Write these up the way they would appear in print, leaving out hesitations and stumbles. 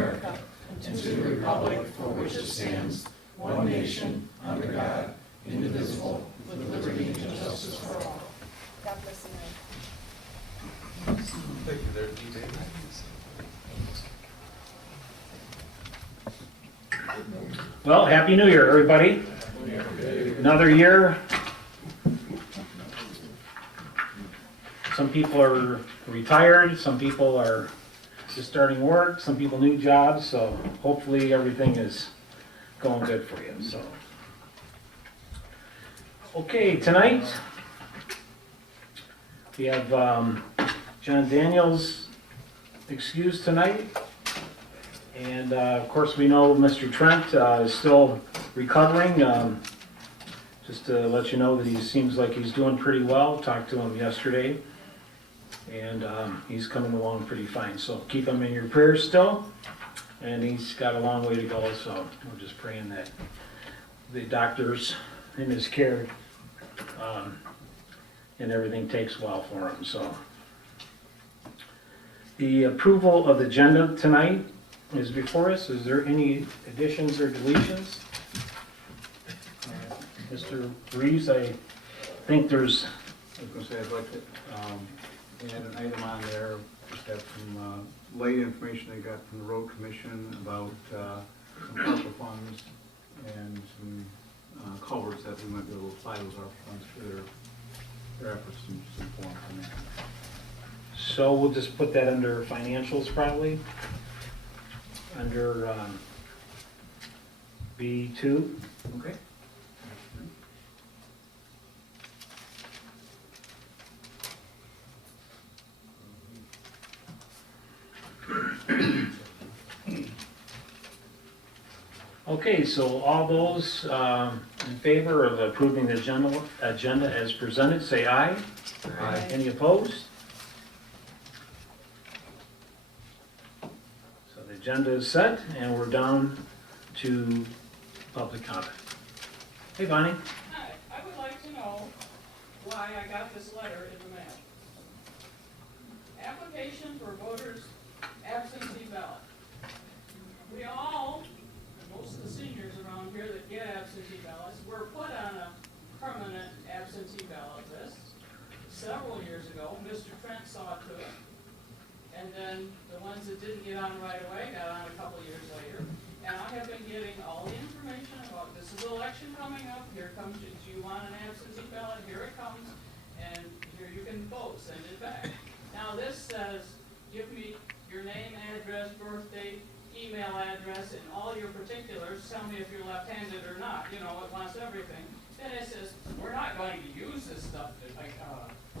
America and to the republic for which it stands, one nation, under God, indivisible, with liberty and justice for all. God bless America. Thank you there, D-Day. Well, Happy New Year, everybody. Another year. Some people are retired, some people are just starting work, some people new jobs, so hopefully everything is going good for you. So, okay, tonight we have John Daniels excused tonight. And of course, we know Mr. Trent is still recovering. Just to let you know that he seems like he's doing pretty well. Talked to him yesterday, and he's coming along pretty fine. So keep him in your prayers still. And he's got a long way to go, so we're just praying that the doctors in his care and everything takes well for him. So the approval of the agenda tonight is before us. Is there any additions or deletions? Mr. Reeves, I think there's, I was going to say, I'd like to add an item on there, just have some late information I got from the road commission about some ARPA funds and some culverts that we might be able to apply those ARPA funds for their efforts in some form. so we'll just put that under financials probably, under B2. Okay. Okay, so all those in favor of approving the agenda as presented, say aye. Aye. Any opposed? So the agenda is set, and we're down to public comment. Hey, Bonnie. Hi, I would like to know why I got this letter in the mail. Application for voters absentee ballot. We all, most of the seniors around here that get absentee ballots, were put on a permanent absentee ballot list several years ago. Mr. Trent saw to it. And then the ones that didn't get on right away got on a couple years later. And I have been getting all the information about this is election coming up. Here comes, do you want an absentee ballot? Here it comes. And here you can vote, send it back. Now this says, give me your name, address, birth date, email address, and all your particulars. Tell me if you're left-handed or not. You know, it wants everything. Then it says, we're not going to use this stuff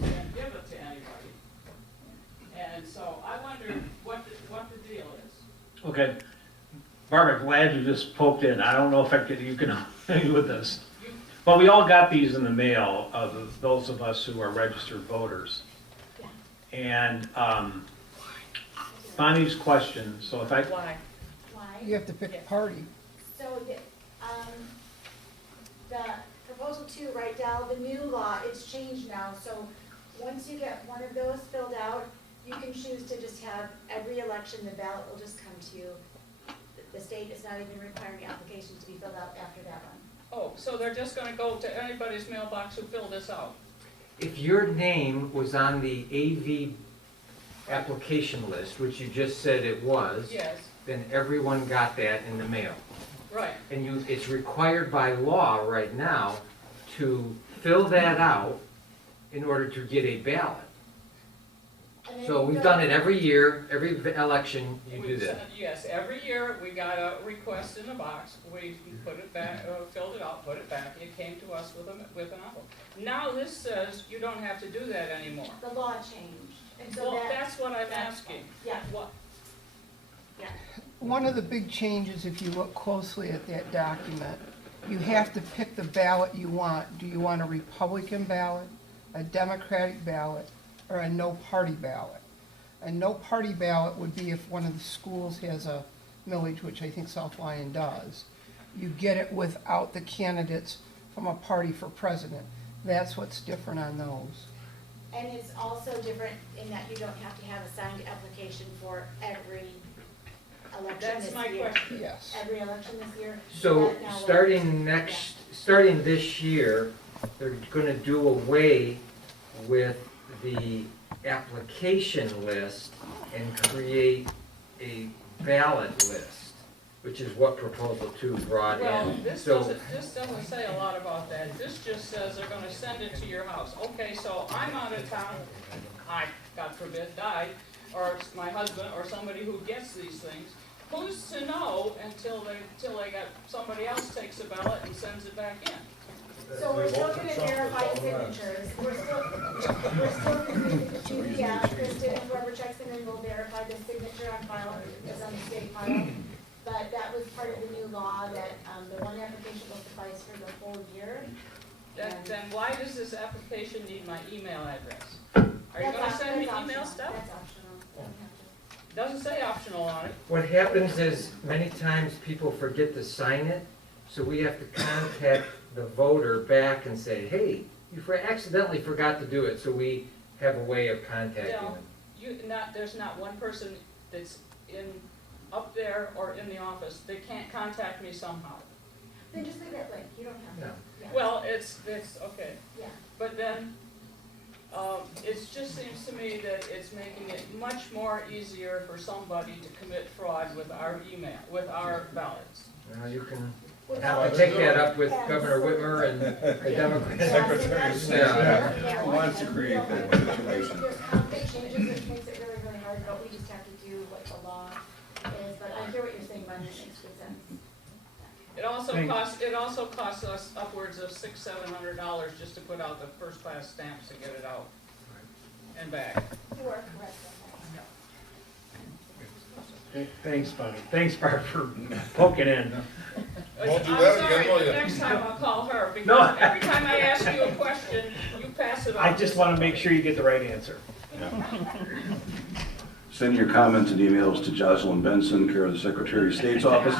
and give it to anybody. And so I wonder what the deal is. Okay. Barbara, glad you just poked in. I don't know if you can help me with this. But we all got these in the mail, of those of us who are registered voters. And Bonnie's question, so if I, Why? You have to pick a party. So, the proposal 2, right, Dal, the new law, it's changed now, so once you get one of those filled out, you can choose to just have every election, the ballot will just come to you. The state is not even requiring applications to be filled out after that one. Oh, so they're just gonna go to anybody's mailbox who filled this out? If your name was on the AV application list, which you just said it was, Yes, then everyone got that in the mail. right. And it's required by law right now to fill that out in order to get a ballot. And then So you we've fill done out- it every year, every election you do We've that. sent- Yes, every year we got a request in the box, we put it back, filled it out, put it back, it came to us with an envelope. Now this says you don't have to do that anymore. The law changed, and so Well, that, that's what I'm asking. yeah, What, yeah. One of the big changes, if you look closely at that document, you have to pick the ballot you want. Do you want a Republican ballot, a Democratic ballot, or a no-party ballot? A no-party ballot would be if one of the schools has a millage, which I think South Lyon does. You get it without the candidates from a party for president. That's what's different on those. And it's also different in that you don't have to have a signed application for every election election That's this my year. question. Yes. Every election this year. So That now will- starting this year, they're gonna do away with the application list and create a ballot list, which is what proposal 2 brought Well, in. this So, doesn't say a lot about that. This just says they're gonna send it to your house. Okay, so I'm out of town, I, God forbid, died, or it's my husband, or somebody who gets these things. Who's to know until they got, somebody else takes a ballot and sends it back in? So we're still gonna verify signatures, we're still gonna do the app, Kristen, and whoever checks them in will verify the signature on file, is on the state file. But that was part of the new law, that, the one application will suffice for the whole year. Then why does this application need my email address? Are you gonna send me That's email optional. stuff? That's optional. You don't have to. Doesn't say optional on it. what happens is, many times people forget to sign it, so we have to contact the voter back and say, hey, you accidentally forgot to do it, so we have a way of contacting Dale, them. there's not one person that's up there or in the office that can't contact me somehow. Then just leave it blank, you don't have to. No. Yeah. Well, it's, okay, Yeah. but then, it just seems to me that it's making it much more easier for somebody to commit fraud with our email, with our ballots. Now, you can Well, have to take that up with Governor Whitmer and the Democrats. Secretary of State. Yeah. Who wants to create that situation? There's conflict changes, which makes it really, really hard, but we just have to do what the law is, but I hear what you're saying, Bunny, it makes good sense. It also costs us upwards of $600-700 just to put out the first class stamps and get it out and back. You are correct on Thanks, Bonnie. Thanks, Barb, for poking in. Won't do I'm that sorry, again, will but ya? next time I'll call her, No. because every time I ask you a question, you pass it on. I just want to make sure you get the right answer. Send your comments and emails to Jocelyn Benson, care of the Secretary of State's office.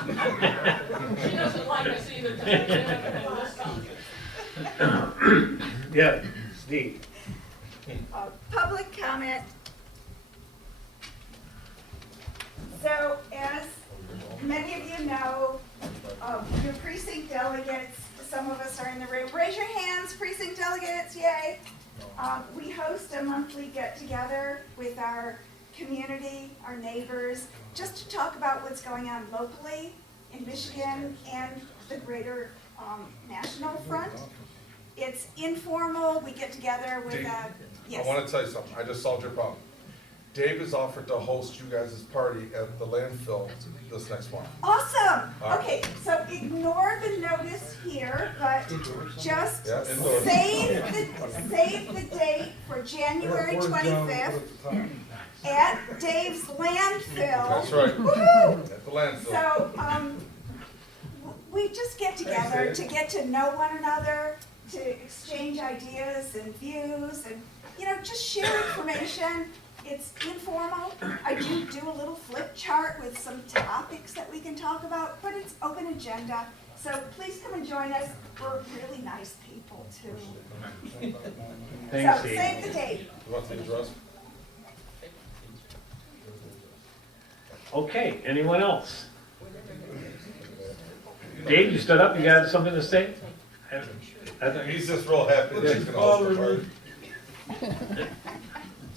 She doesn't like us either, because we live in this township. Yeah, Steve. Public comment. So as many of you know, your precinct delegates, some of us are in the room. Raise your hands, precinct delegates, yay. We host a monthly get-together with our community, our neighbors, just to talk about what's going on locally in Michigan and the greater national front. It's informal, we get together with Dave, yes. I want to tell you something, I just solved your problem. Dave has offered to host you guys' party at the landfill this next month. Awesome. All right. Okay, so ignore the notice here, but just Yeah, indoors. save the date for January 25th at Dave's landfill. That's right, Woohoo! at the landfill. So, we just get together to get to know one another, to exchange ideas and views and, just share information. It's informal. I do a little flip chart with some topics that we can talk about, but it's open agenda. So please come and join us. We're really nice people too. Thanks, So Steve. save the date. You want the address? Okay, anyone else? Dave, you stood up, you got something to say? He's just real happy that he's gonna host the party.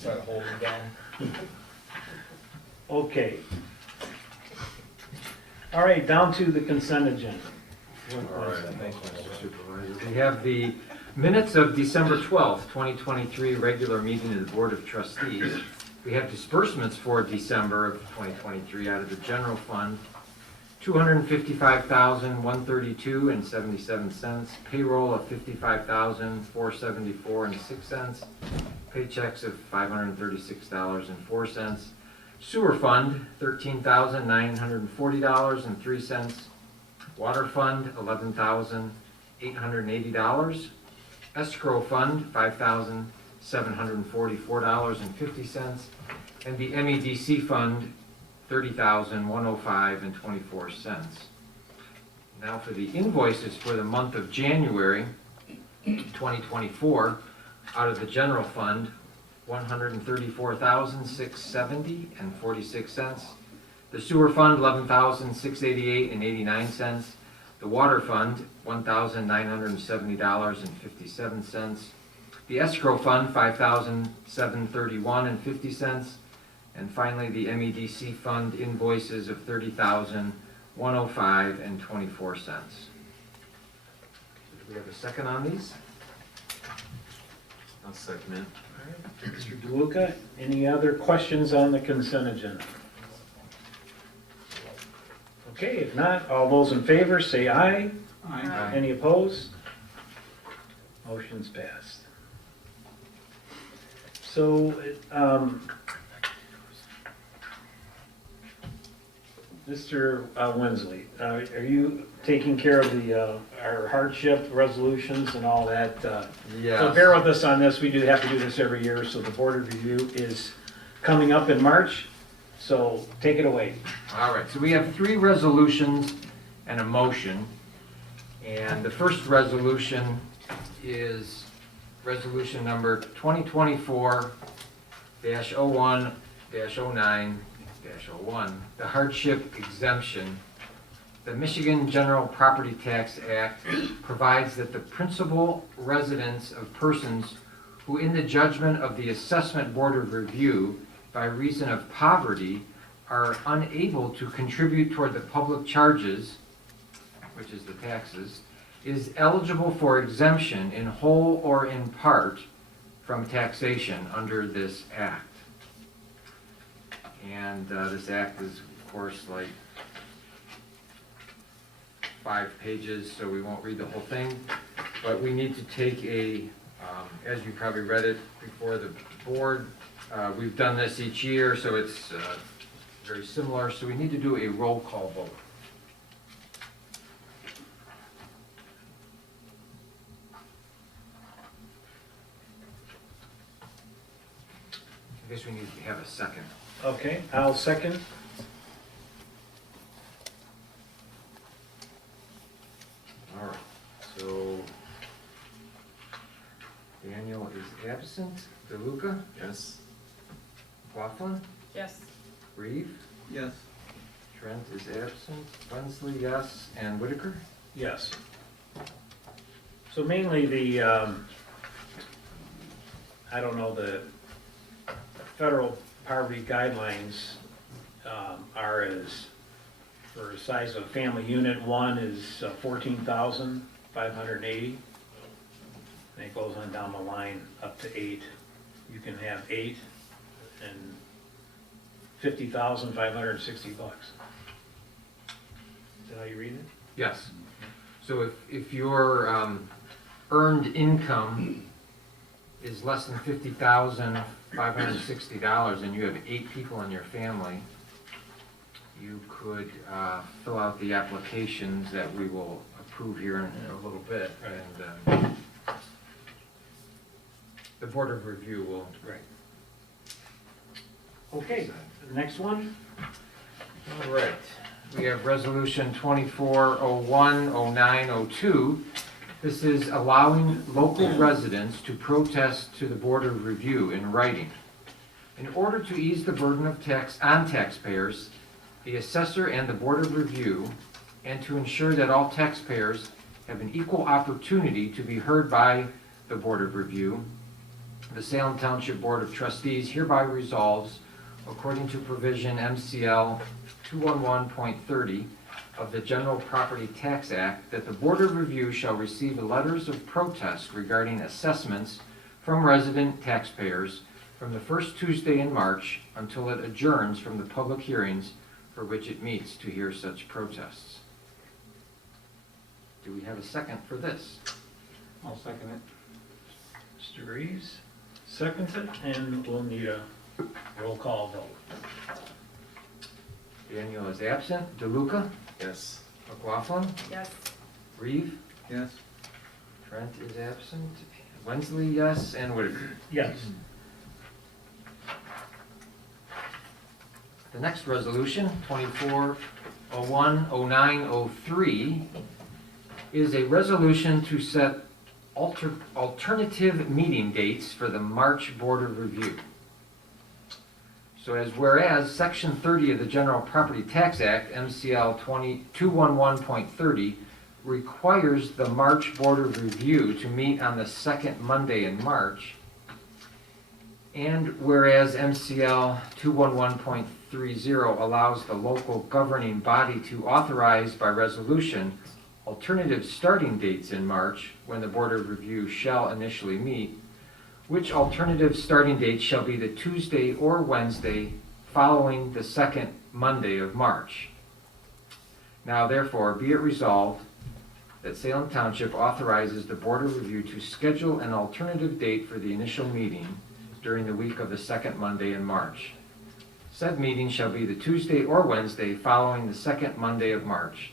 Try to hold him down. Okay. All right, down to the consent agenda. All right, thank you, Mr. Supervisor. We have the minutes of December 12th, 2023, regular meeting of the Board of Trustees. We have disbursements for December of 2023 out of the general fund, $255,132.77, payroll of $55,474.06, paychecks of $536.04, sewer fund $13,940.03, water fund $11,880, escrow fund $5,744.50, and the MEDC fund $30,105.24. Now for the invoices for the month of January 2024, out of the general fund, $134,670.46. The sewer fund, $11,688.89. The water fund, $1,970.57. The escrow fund, $5,731.50. And finally, the MEDC fund invoices of $30,105.24. Do we have a second on these? I'll second it. Mr. DeLuca, any other questions on the consent agenda? Okay, if not, all those in favor say aye. Aye. Any opposed? Motion's passed. So, Mr. Winsley, are you taking care of our hardship resolutions and all that? So Yes. bear with us on this, we do have to do this every year, so the board of review is coming up in March, so take it away. All right, so we have 3 resolutions and a motion. And the first resolution is resolution number 2024-01-09-01, the hardship exemption. The Michigan General Property Tax Act provides that the principal residence of persons who, in the judgment of the Assessment Board of Review, by reason of poverty, are unable to contribute toward the public charges, which is the taxes, is eligible for exemption in whole or in part from taxation under this act. And this act is, of course, like 5 pages, so we won't read the whole thing. But we need to take as you probably read it before the board, we've done this each year, so it's very similar. So we need to do a roll call vote. I guess we need to have a second. Okay, I'll second. All right, so Daniel is absent. DeLuca? Yes. Laughlin? Yes. Reeve? Yes. Trent is absent. Wensley, yes. And Whitaker? Yes. So mainly the federal poverty guidelines are as, for a size of family unit, 1 is 14,580. And it goes on down the line up to 8. You can have 8 and 50,560 bucks. Is that how you read it? Yes. So if your earned income is less than $50,560 and you have 8 people in your family, you could fill out the applications that we will approve here in a little bit. And the Board of Review will. Right. Okay, the next one? All right. We have Resolution 2401-09-02. This is allowing local residents to protest to the Board of Review in writing. In order to ease the burden of tax on taxpayers, the assessor and the Board of Review, and to ensure that all taxpayers have an equal opportunity to be heard by the Board of Review, the Salem Township Board of Trustees hereby resolves, according to provision MCL 211.30 of the General Property Tax Act, that the Board of Review shall receive letters of protest regarding assessments from resident taxpayers from the first Tuesday in March until it adjourns from the public hearings for which it meets to hear such protests. Do we have a second for this? I'll second it. Mr. Reeves, seconds it, and we'll need a roll call vote. Daniel is absent. DeLuca? Yes. McLaughlin? Yes. Reeve? Yes. Trent is absent. Wensley, yes. And Whitaker? Yes. The next resolution, 2401-09-03, is a resolution to set alternative meeting dates for the March Board of Review. So as whereas Section 30 of the General Property Tax Act, MCL 211.30, requires the March Board of Review to meet on the second Monday in March, and whereas MCL 211.30 allows the local governing body to authorize by resolution alternative starting dates in March when the Board of Review shall initially meet, which alternative starting date shall be the Tuesday or Wednesday following the second Monday of March. Now therefore be it resolved that Salem Township authorizes the Board of Review to schedule an alternative date for the initial meeting during the week of the second Monday in March. Said meeting shall be the Tuesday or Wednesday following the second Monday of March.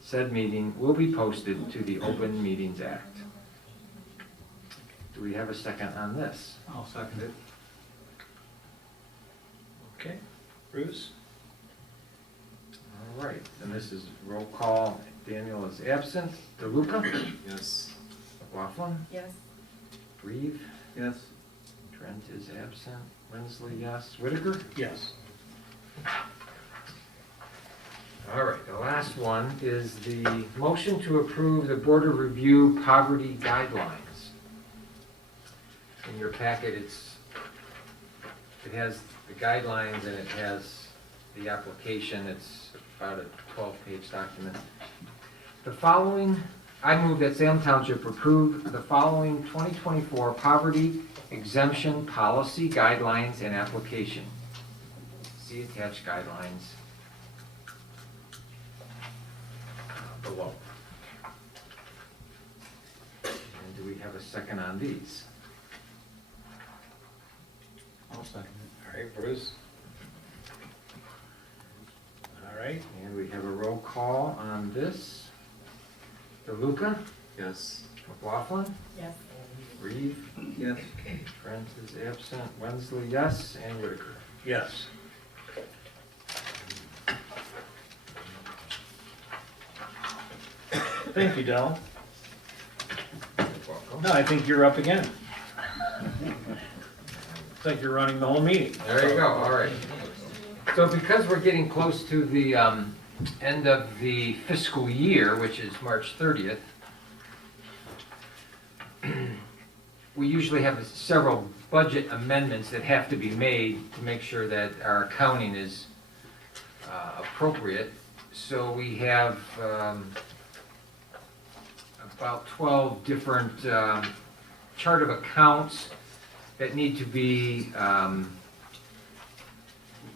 Said meeting will be posted to the Open Meetings Act. Do we have a second on this? I'll second it. Okay, Bruce? All right, and this is roll call. Daniel is absent. DeLuca? Yes. McLaughlin? Yes. Reeve? Yes. Trent is absent. Winsley, yes. Whitaker? Yes. All right, the last one is the motion to approve the Board of Review poverty guidelines. In your packet, it has the guidelines and it has the application. It's about a 12-page document. The following, I move that Salem Township approve the following 2024 poverty exemption policy guidelines and application. See attached guidelines below. And do we have a second on these? I'll second it. All right, Bruce? All right, And we have a roll call on this. DeLuca? Yes. McLaughlin? Yes. Reeve? Yes. Trent is absent. Wensley, yes. And Whitaker? yes. Thank you, Del. Welcome. No, I think you're up again. It's like you're running the whole meeting. There you go, all right. So because we're getting close to the end of the fiscal year, which is March 30th, we usually have several budget amendments that have to be made to make sure that our accounting is appropriate. So we have about 12 different chart of accounts that need to be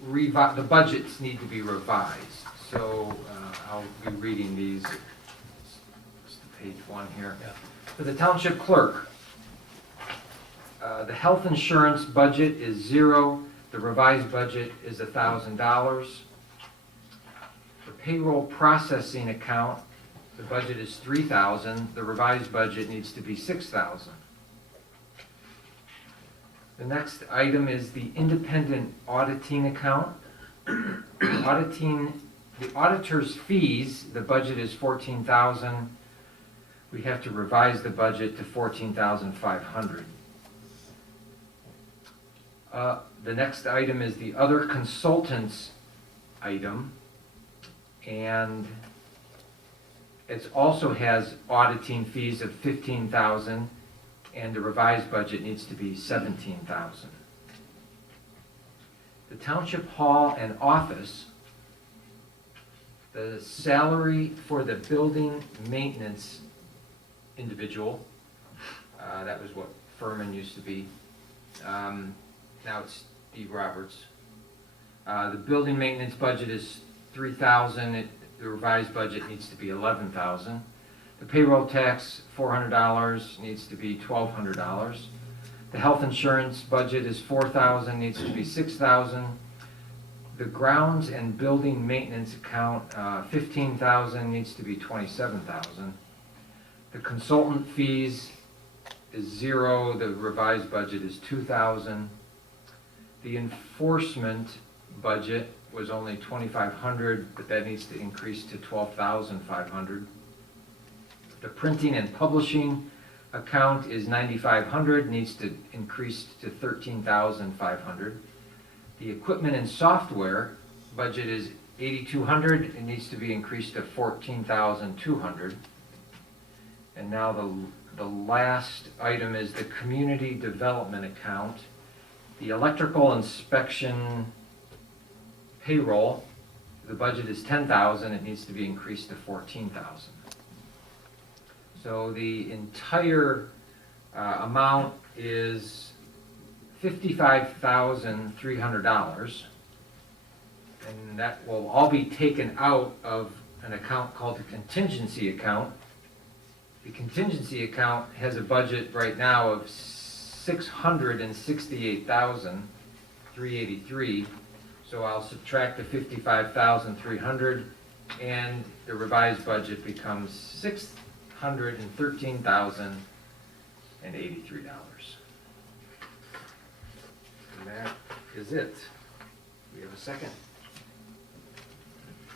the budgets need to be revised. So I'll be reading these. It's page 1 here. Yeah. For the township clerk, the health insurance budget is 0. The revised budget is $1,000. The payroll processing account, the budget is $3,000. The revised budget needs to be $6,000. The next item is the independent auditing account. The auditor's fees, the budget is $14,000. We have to revise the budget to $14,500. The next item is the other consultants item, and it also has auditing fees of $15,000, and the revised budget needs to be $17,000. The township hall and office, the salary for the building maintenance individual, that was what Furman used to be. Now it's Steve Roberts. The building maintenance budget is $3,000. The revised budget needs to be $11,000. The payroll tax, $400, needs to be $1,200. The health insurance budget is $4,000, needs to be $6,000. The grounds and building maintenance account, $15,000, needs to be $27,000. The consultant fees is 0. The revised budget is $2,000. The enforcement budget was only $2,500, but that needs to increase to $12,500. The printing and publishing account is $9,500, needs to increase to $13,500. The equipment and software budget is 8,200, it needs to be increased to 14,200. And now the last item is the community development account. The electrical inspection payroll, the budget is 10,000, it needs to be increased to 14,000. So the entire amount is $55,300. And that will all be taken out of an account called the contingency account. The contingency account has a budget right now of $668,383. So I'll subtract the $55,300 and the revised budget becomes $613,083. And that is it. We have a second.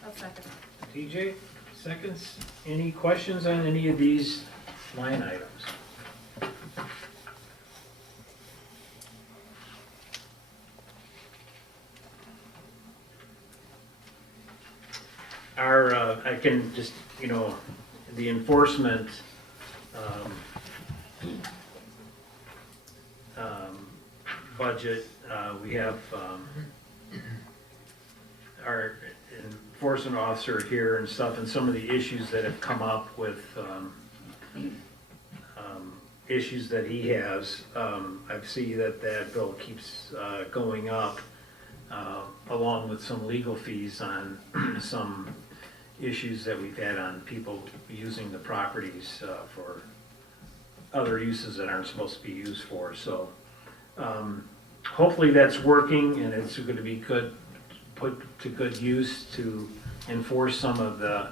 I'll second. TJ, seconds. Any questions on any of these line items? I can just, the enforcement, budget, we have, our enforcement officer here and stuff, and some of the issues that have come up with, issues that he has. I see that bill keeps, going up, along with some legal fees on some issues that we've had on people using the properties, for other uses that aren't supposed to be used for, so, hopefully that's working and it's gonna be put to good use to enforce some of the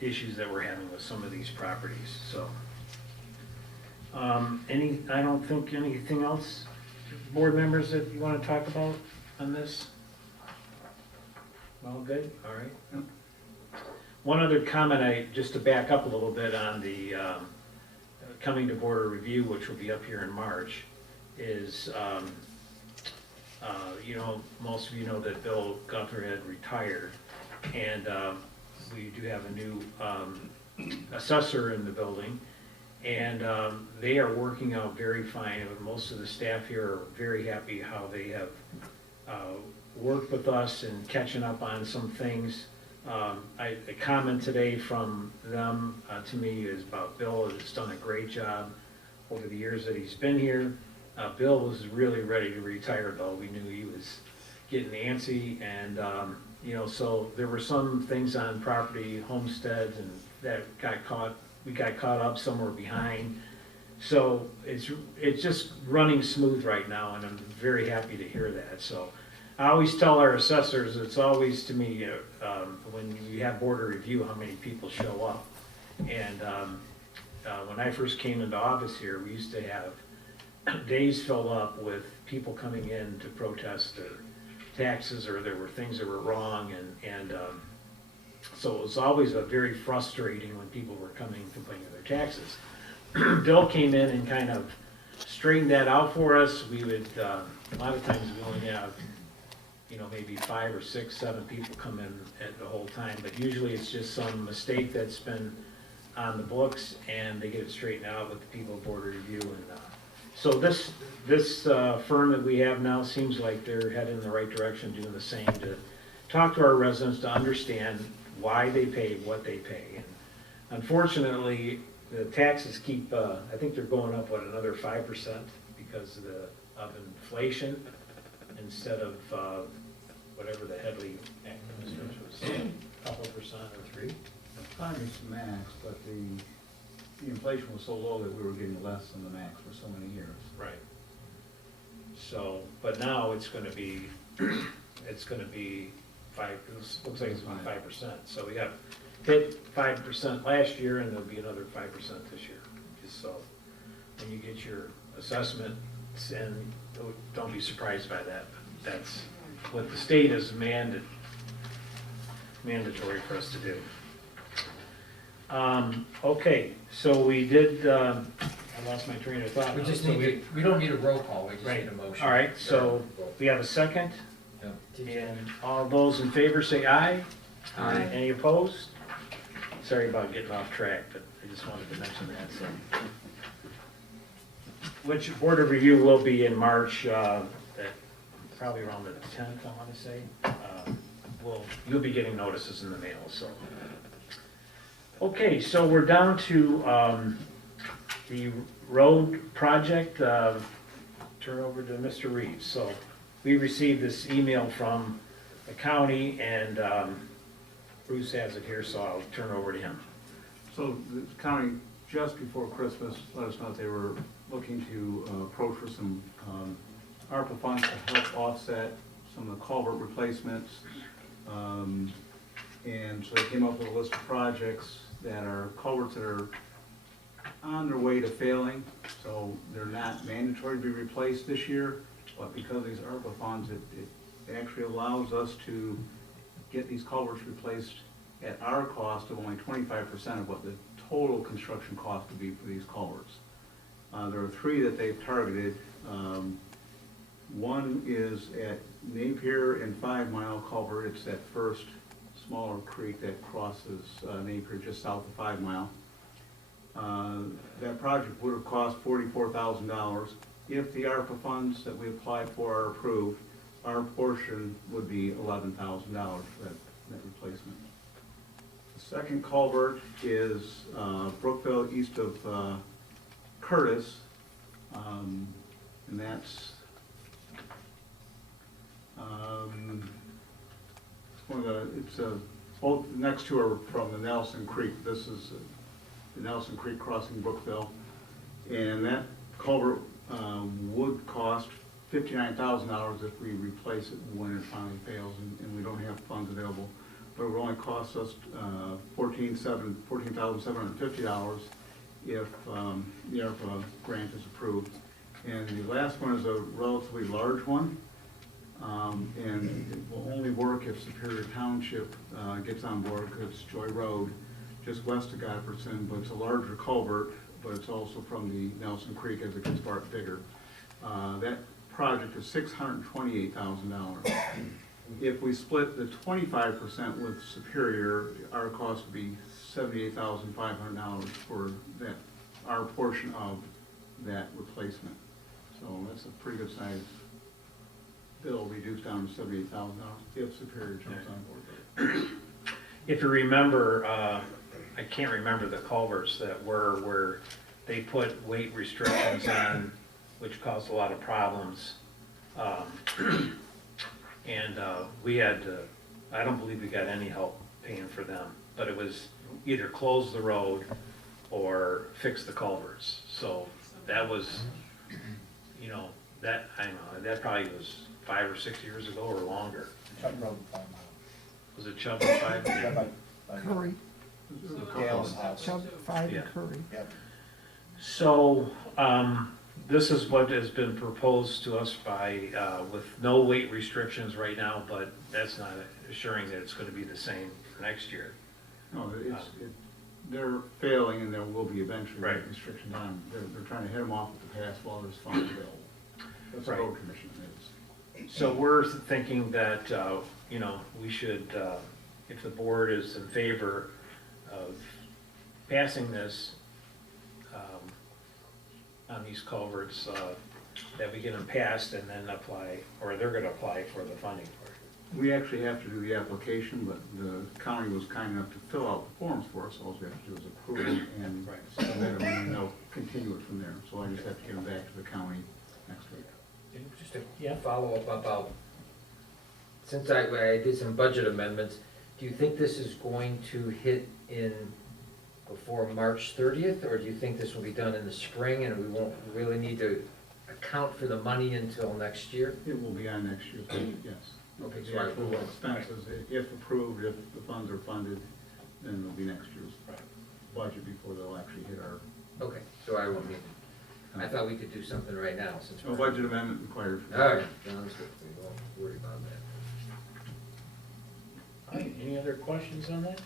issues that we're having with some of these properties, so. I don't think anything else, board members, that you want to talk about on this? All good? All right. One other comment, just to back up a little bit on the coming to board of review, which will be up here in March, is, most of you know that Bill Gunther had retired, and we do have a new assessor in the building, and they are working out very fine. Most of the staff here are very happy how they have worked with us and catching up on some things. A comment today from them to me is about Bill has done a great job over the years that he's been here. Bill was really ready to retire, though. We knew he was getting antsy, and so there were some things on property, homesteads, and that we got caught up somewhere behind. So it's just running smooth right now, and I'm very happy to hear that. So I always tell our assessors, it's always to me, when you have board of review, how many people show up. And when I first came into office here, we used to have days filled up with people coming in to protest their taxes, or there were things that were wrong, and so it was always very frustrating when people were coming complaining of their taxes. Bill came in and kind of straightened that out for us. We would, a lot of times we only have, maybe 5 or 6, 7 people come in at the whole time, but usually it's just some mistake that's been on the books, and they get it straightened out with the people at board of review. And so this firm that we have now seems like they're heading in the right direction, doing the same, to talk to our residents to understand why they pay what they pay. And unfortunately, the taxes keep, I think they're going up, another 5% because of inflation, instead of whatever the Headley administration was saying, a couple percent or 3%. 5 is the max, but the inflation was so low that we were getting less than the max for so many years. Right. So, but now it's gonna be 5, looks like it's gonna be 5%. So we got hit 5% last year, and there'll be another 5% this year. Just so when you get your assessment, and don't be surprised by that. But that's what the state is mandatory for us to do. Okay, so we did, I I lost my train of thought. We now. just So need to, we don't need a roll call, we just Right. need a motion. All right, so we have a second, Yeah. and all those in favor say aye. Aye. Any opposed? Sorry about getting off track, but I just wanted to mention that, so. Which Board of Review will be in March, probably around the 10th, I want to say. You'll be getting notices in the mail, so. Okay, so we're down to the road project. Turn over to Mr. Reeves. So we received this email from the county, and Bruce has it here, so I'll turn over to him. So the county, just before Christmas, let us know that they were looking to approach for some ARPA funds to help offset some of the culvert replacements. And so they came up with a list of projects that are culverts that are on their way to failing, so they're not mandatory to be replaced this year, but because of these ARPA funds, it actually allows us to get these culverts replaced at our cost of only 25% of what the total construction cost would be for these culverts. There are three that they've targeted. One is at Napier and 5 Mile Culvert. It's that first smaller creek that crosses Napier just south of 5 Mile. That project would have cost $44,000. If the ARPA funds that we applied for are approved, our portion would be $11,000 for that replacement. The second culvert is Brookville east of Curtis, and that's both next to are from the Nelson Creek. This is the Nelson Creek crossing Brookville, and that culvert would cost $59,000 if we replace it when it finally fails, and we don't have funds available. But it would only cost us $14,750 if the ARPA grant is approved. And the last one is a relatively large one, and it will only work if Superior Township gets on board, because it's Joy Road, just west of Godfredson, but it's a larger culvert, but it's also from the Nelson Creek as it gets bigger. That project is $628,000. If we split the 25% with Superior, our cost would be $78,500 for that, our portion of that replacement. So that's a pretty good size bill, reduced down to $78,000 if Superior jumps on board. If you remember, I can't remember the culverts that were where they put weight restrictions on, which caused a lot of problems. And we had to, I don't believe we got any help paying for them, but it was either close the road or fix the culverts. So that was, you know, that, I don't know, that probably was 5 or 6 years ago or longer. Chubb Road, 5 Mile. Was it Chubb and 5? Yeah, by Curry, Gail's house. Chubb, 5 Yeah. and Curry. Yep. So, this is what has been proposed to us by, with no weight restrictions right now, but that's not assuring that it's gonna be the same for next year. No, they're failing, and there will be eventually Right. restrictions on them. They're trying to head them off at the pass while there's funds available. That's what Right. road commission is. So we're thinking that, you know, we should, if the board is in favor of passing this, on these culverts, that we get them passed and then apply, or they're gonna apply for the funding for it. We actually have to do the application, but the county was kind enough to fill out the forms for us. All we have to do is approve them and Right. submit them, and then they'll continue it from there. So I just have to get them back to the county next week. Just a follow-up about, since I did some budget amendments, do you think this is going to hit in before March 30th, or do you think this will be done in the spring and we won't really need to account for the money until next year? It will be on next year's budget, yes. Okay, so The I- actual expenses, if approved, if the funds are funded, then it'll be next year's budget before they'll actually hit our, Okay, so I won't need, I thought we could do something right now since no we're. budget amendment required for All that. right, sounds good, we won't worry about that. All right, any other questions on that?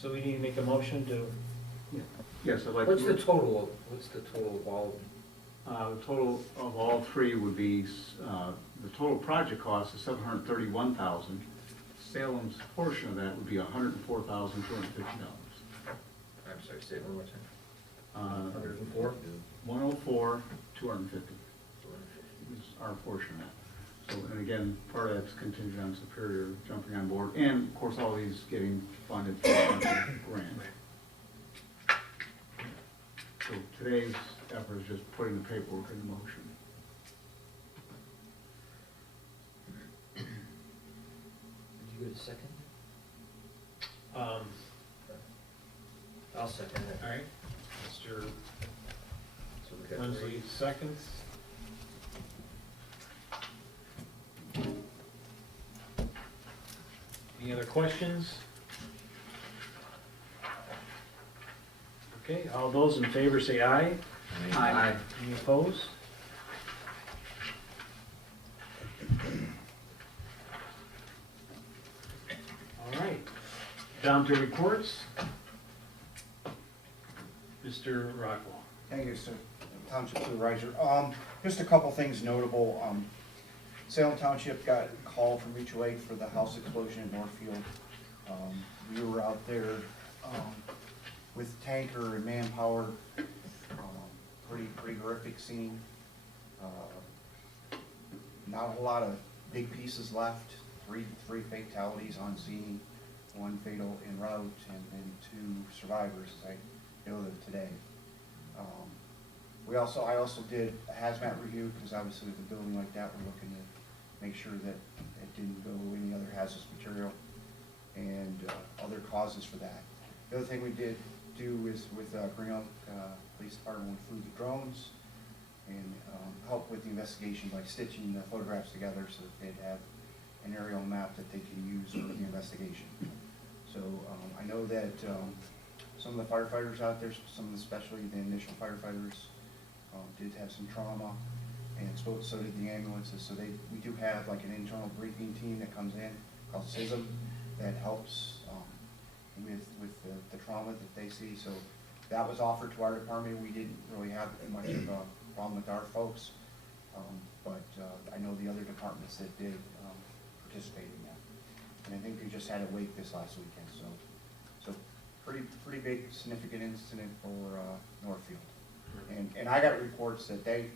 So we need to make a motion to Yes, I'd like. What's to- the total of all? The total of all three would be, the total project cost is $731,000. Salem's portion of that would be $104,250. I'm sorry, say it one more time. 104, 250 is our portion of that. So, and again, part of that's contingent on Superior jumping on board, and of course, all these getting funded through the grant. So today's effort is just putting the paperwork in motion. Did you get a second? I'll second it. All right, Mr. So we got Lindsley, three. seconds. Any other questions? Okay, all those in favor say aye. Aye. Any opposed? All right, down to reports. Mr. Rockwell. Thank you, sir. Township Supervisor. Just a couple things notable. Salem Township got a call from Mutual Aid for the house explosion in Northfield. We were out there with tanker and manpower. Pretty horrific scene. Not a whole lot of big pieces left. Three fatalities on scene, one fatal en route, and then 2 survivors, as I know them today. I also did a hazmat review, because obviously with a building like that, we're looking to make sure that it didn't go any other hazardous material and other causes for that. The other thing we did do is with Green Oak Police Department, we flew the drones and help with the investigation by stitching the photographs together so that they'd have an aerial map that they can use for the investigation. So I know that some of the firefighters out there, especially the initial firefighters, did have some trauma, and so did the ambulances. So we do have like an internal briefing team that comes in called CISM that helps with the trauma that they see. So that was offered to our department. We didn't really have much of a problem with our folks, but I know the other departments that did participate in that. And I think we just had a wake this last weekend, so pretty big significant incident for Northfield. And I got reports that they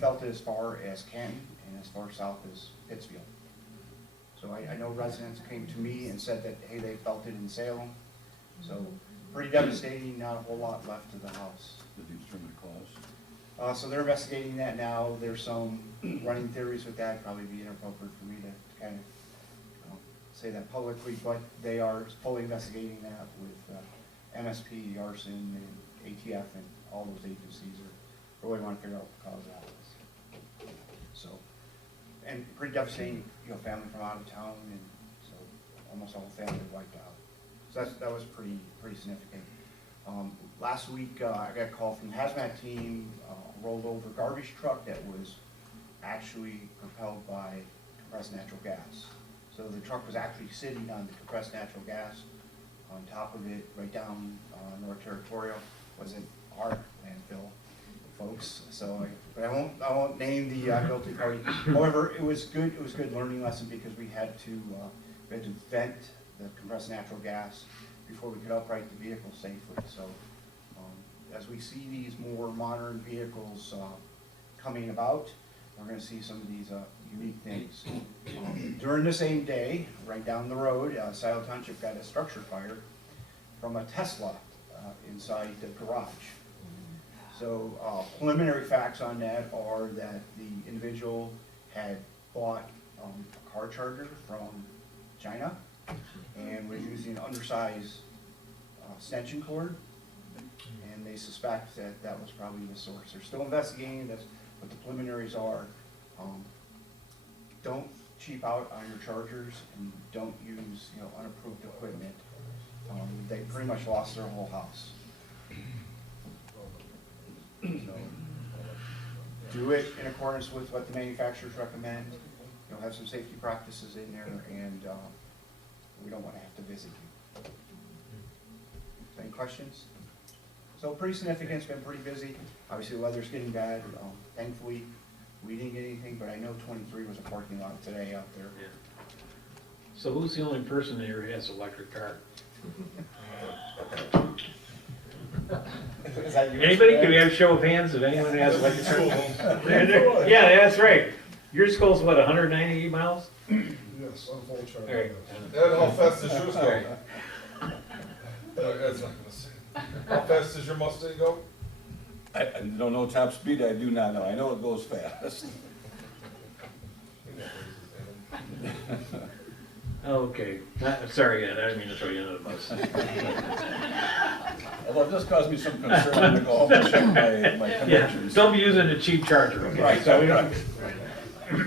felt it as far as Canton and as far south as Pittsfield. So I know residents came to me and said that, hey, they felt it in Salem. So pretty devastating, not a whole lot left of the house. Did you determine the cause? So they're investigating that now. There's some running theories with that, probably be inappropriate for me to kind of say that publicly, but they are fully investigating that with MSP, arson, and ATF, and all those agencies are really want to figure out what the cause of that is. So, and pretty devastating, family from out of town, and so almost the whole family wiped out. So that was pretty significant. Last week, I got a call from the hazmat team, rolled over garbage truck that was actually propelled by compressed natural gas. So the truck was actually sitting on the compressed natural gas on top of it, right down North Territorial. Wasn't our landfill, folks. So, but I won't name the guilty party. However, it was good. It was a good learning lesson because we had to vent the compressed natural gas before we could upright the vehicle safely. So, as we see these more modern vehicles coming about, we're going to see some of these unique things. During the same day, right down the road, Scioto Township got a structure fire from a Tesla inside the garage. So preliminary facts on that are that the individual had bought a car charger from China and was using an undersized extension cord, and they suspect that that was probably the source. They're still investigating. That's what the preliminaries are. Don't cheap out on your chargers, and don't use unapproved equipment. They pretty much lost their whole house. So, do it in accordance with what the manufacturers recommend. Have some safety practices in there, and we don't want to have to visit you. Any questions? So pretty significant, it's been pretty busy. Obviously, the weather's getting bad. Thankfully, we didn't get anything, but I know 23 was a parking lot today out there. So who's the only person here who has an electric car? Is that yours Anybody? today? Can we have a show of hands if anyone has an electric car? Yeah, that's right. Yours goes, what, 198 miles? Yes, on full charge. All right. Ed, how fast does yours All go? right. Ed's not gonna say. How fast does your Mustang go? I don't know top speed, I do not know. I know it goes fast. Okay, sorry, Ed, I didn't mean to throw you under the bus. Although it does cause me some concern to go home and check my Yeah, connections. don't be using a cheap charger, okay? Right, So we don't, Right.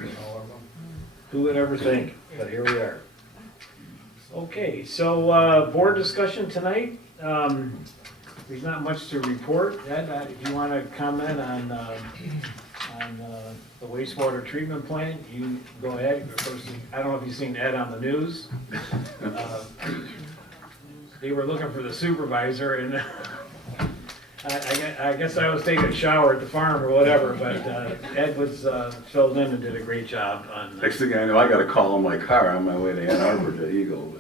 who would ever think, but here we are. Okay, so, board discussion tonight, there's not much to report. Ed, if you wanna comment on the wastewater treatment plant, you go ahead. Of course, I don't know if you've seen Ed on the news. They were looking for the supervisor, and I guess I was taking a shower at the farm or whatever, but Ed was filled in and did a great job on. Next thing I know, I got a call on my car on my way to Ann Arbor to Eagle.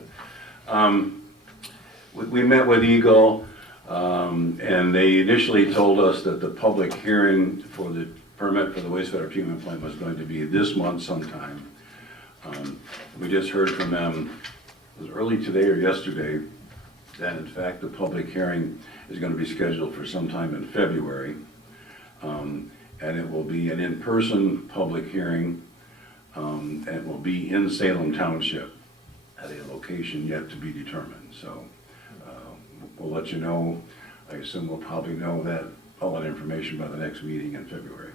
We met with Eagle, and they initially told us that the public hearing for the permit for the wastewater treatment plant was going to be this month sometime. We just heard from them, it was early today or yesterday, that in fact the public hearing is going to be scheduled for sometime in February. And it will be an in-person public hearing, and it will be in Salem Township at a location yet to be determined. So we'll let you know. I assume we'll probably know that, all that information by the next meeting in February.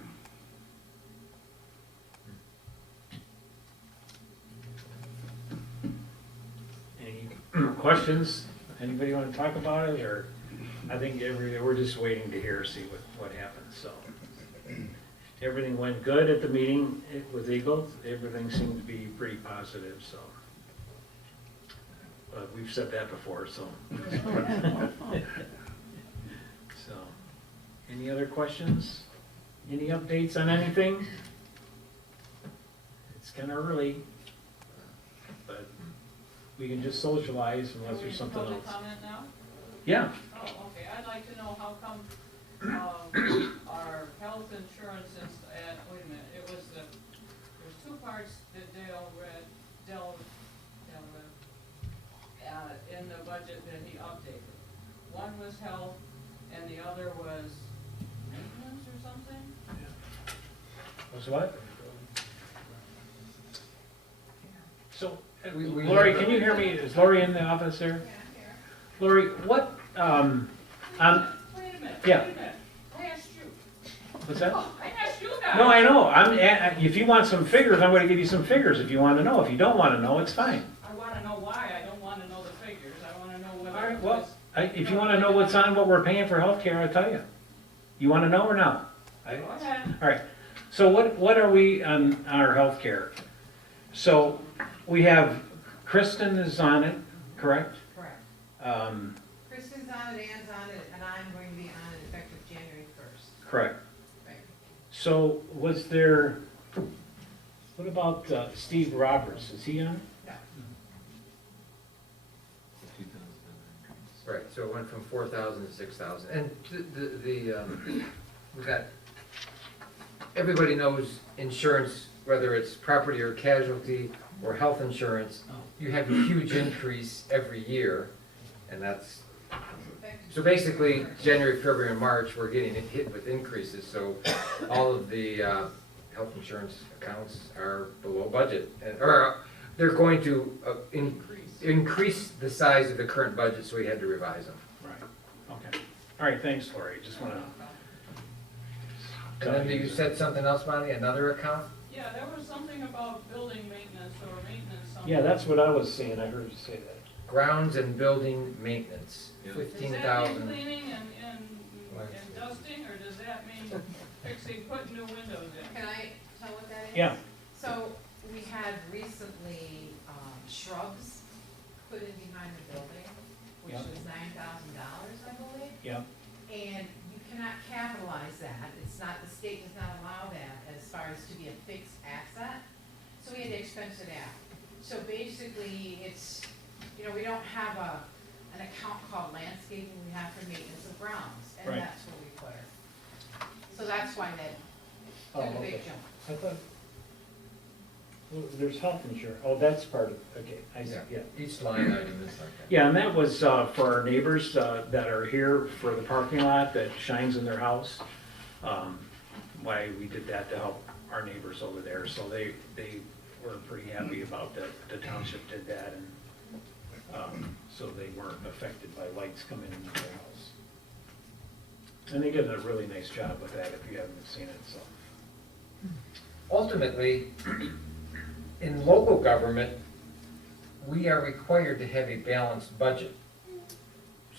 Any questions? Anybody want to talk about it, or I think we're just waiting to hear, see what happens, so. Everything went good at the meeting with Eagle, everything seemed to be pretty positive, so. But we've said that before, so. So, any other questions? Any updates on anything? It's kind of early, but we can just socialize unless there's something else. Public comment now? Yeah, Oh, okay, I'd like to know how come, our health insurance wait a minute, there's two parts that Dale read, in the budget that he updated. One was health, and the other was maintenance or something? was what? So, We Lori, have- can you hear me? Is Lori in the office there? Lori, what, Wait a minute, Yeah. wait a minute, I asked you. what's that? Oh, I asked you guys. No, I know, if you want some figures, I'm gonna give you some figures if you wanna know. If you don't wanna know, it's fine. I wanna know why, I don't wanna know the figures, I wanna know whether. All right, it well, was- if you wanna know what's on what we're paying for healthcare, I'll tell you. You wanna know or not? Go ahead. All right, so what are we on our healthcare? So, we have, Kristen is on it, correct? Correct. Um, Kristen's on it, Ann's on it, and I'm going to be on it effective January 1st. correct. Right. So, was there, what about Steve Roberts, is he on it? Right, so it went from 4,000 to 6,000, and we got, everybody knows insurance, whether it's property or casualty or health insurance, you have a huge increase every year, and that's, so basically, January, February, and March, we're getting hit with increases, so all of the health insurance accounts are below budget, or they're going to increase the size of the current budget, so we had to revise them. Right, okay. All right, thanks, Lori, just wanna. And then you said something else, Bonnie, another account? Yeah, there was something about building maintenance or maintenance something. Yeah, that's what I was saying, I heard you say that. Grounds and building maintenance, Does that mean 15,000. cleaning and dusting, or does that mean fixing, putting new windows in? Can I tell what that is? Yeah. So we had recently shrubs put in behind the building, which Yeah. was $9,000, I believe. Yeah, And you cannot capitalize that, it's not, the state does not allow that as far as to be a fixed asset, so we had to expense it out. So basically, it's, you know, we don't have an account called landscaping, we have for maintenance of grounds, and Right. that's where we put her. So that's why that Oh, took a okay. big jump. I thought, well, there's health insurance, oh, that's part of, okay, I see, yeah. Each line item is like that. Yeah, and that was for our neighbors that are here for the parking lot that shines in their house. Why we did that to help our neighbors over there, so they were pretty happy about that, the township did that, and so they weren't affected by lights coming into their house. And they did a really nice job with that, if you haven't seen it, so. Ultimately, in local government, we are required to have a balanced budget.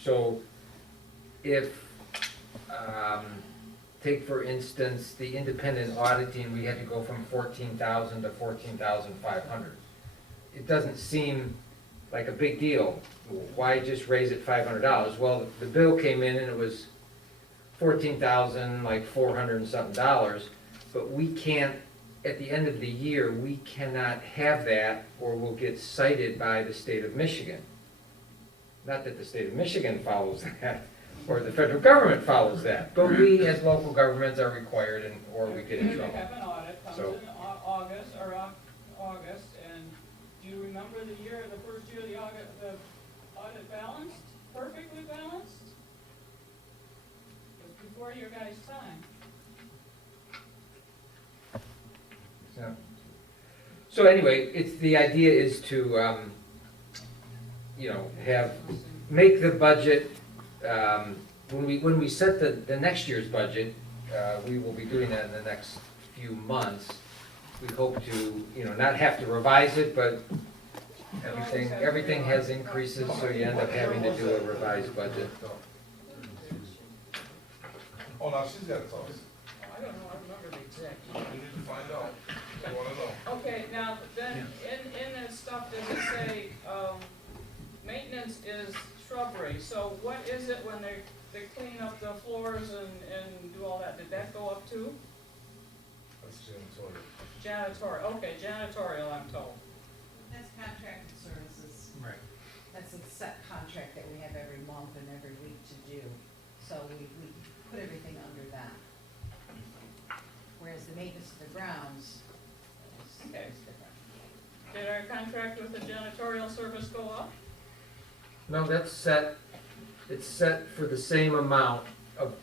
So if, take for instance, the independent auditing, we had to go from 14,000 to 14,500. It doesn't seem like a big deal. Why just raise it $500? Well, the bill came in and it was 14,000, like 400 and something dollars, but we can't, at the end of the year, we cannot have that, or we'll get cited by the state of Michigan. Not that the state of Michigan follows that, or the federal government follows that, but we as local governments are required, and or we get in We trouble. have an audit, comes So- in August, and do you remember the first year the audit balanced, perfectly balanced? It was before your guys' time. So anyway, the idea is to, make the budget, when we set the next year's budget, we will be doing that in the next few months. We hope to, not have to revise it, but everything has increases, so you end up having to do a revised budget. Oh, no, she's got it all. I don't know, I remember the exact. You need to find out. I wanna know. Okay, now, then, in this stuff, does it say, maintenance is shrubbery, so what is it when they clean up the floors and do all that, did that go up too? That's janitorial. Janitorial, okay, janitorial, I'm told. That's contracted services. Right. That's a set contract that we have every month and every week to do, so we put everything under that. Whereas the maintenance of the grounds is Okay. different. Did our contract with the janitorial service go up? No, that's set, it's set for the same amount of,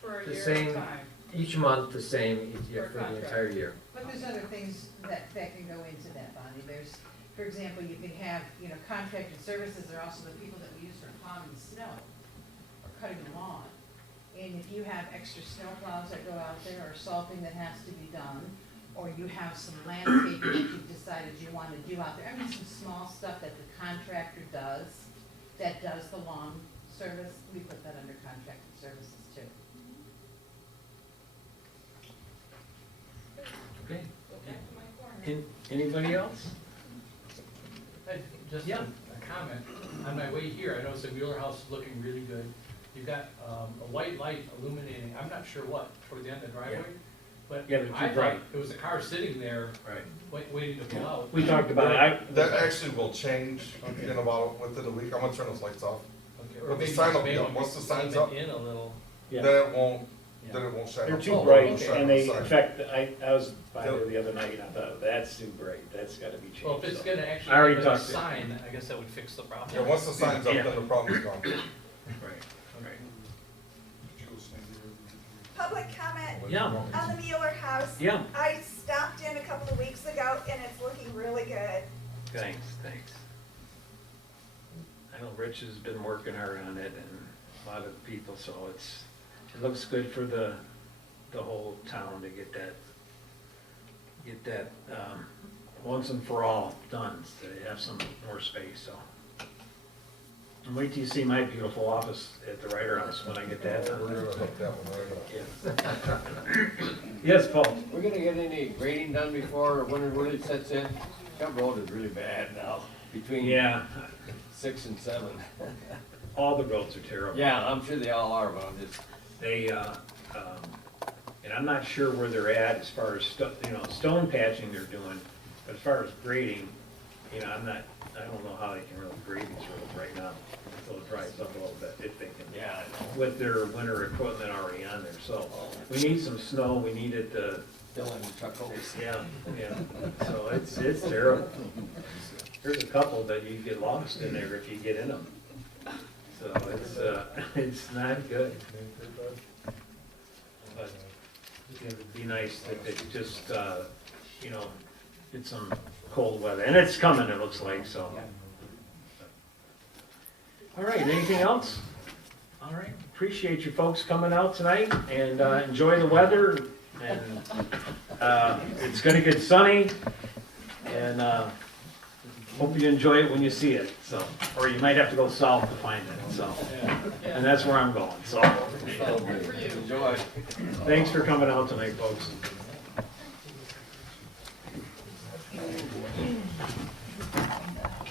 For a The year same- at a time? each month the same, Per for the contract. entire year. But there's other things that can go into that, Bonnie. There's, for example, you can have, contracted services are also the people that we use for plowing snow or cutting the lawn. And if you have extra snow plows that go out there or salting that has to be done, or you have some landscaping that you've decided you want to do out there, some small stuff that the contractor does, that does the lawn service, we put that under contracted services too. Okay. Go back to my corner. Anybody else? Just Yeah. a comment. On my way here, I noticed the Mueller House is looking really good. You've got a white light illuminating, I'm not sure what, toward the end of the driveway. But Yeah, they're too I thought bright. it was a car sitting there, Right. waiting to pull out. We talked about it, That actually will change in about, within a week. I'm gonna turn those lights off. Okay, But or the maybe- sign will be maybe up. Once the leave sign's it up, in a little. yeah. then it won't Yeah. shine. They're up. too Oh, bright, okay. and they, Sign. in fact, I was by there the other night, and I thought, that's too bright, that's gotta be changed. Well, if it's so. gonna I actually already be a talked to- sign, I guess that would fix the problem. Yeah, once the sign's up, Yeah. then the problem's gone. Right, right. Public comment Yeah. on the Mueller House. Yeah. I stopped in a couple of weeks ago and it's looking really good. Thanks. I know Rich has been working hard on it and a lot of people, so it looks good for the whole town to get that once and for all done, to have some more space, so. And wait till you see my beautiful office at the Ryder House when I get that We're done. gonna hook that one right up. Yeah. Yes, Paul? We're gonna get any grading done before winter really sets in? Chubb Road is really bad now, between Yeah. 6 and 7. all the roads are terrible. Yeah, I'm sure they all are, but I'm just, They, and I'm not sure where they're at as far as stone patching they're doing, but as far as grading, I don't know how they can really grade these roads right now. So it dries up a little bit if they can, yeah, with their winter equipment already on there. So we need some snow, we need it to, Dylan Chuckles. yeah. So it's terrible. There's a couple that you get lost in there if you get in them. So it's not good. But it would be nice if it just, get some cold weather. And it's coming, it looks like, so. All right, anything else? All right, appreciate you folks coming out tonight and enjoy the weather. And it's gonna get sunny and hope you enjoy it when you see it, so. Or you might have to go south to find it, so. And that's where I'm going, so. Enjoy. Thanks for coming out tonight, folks.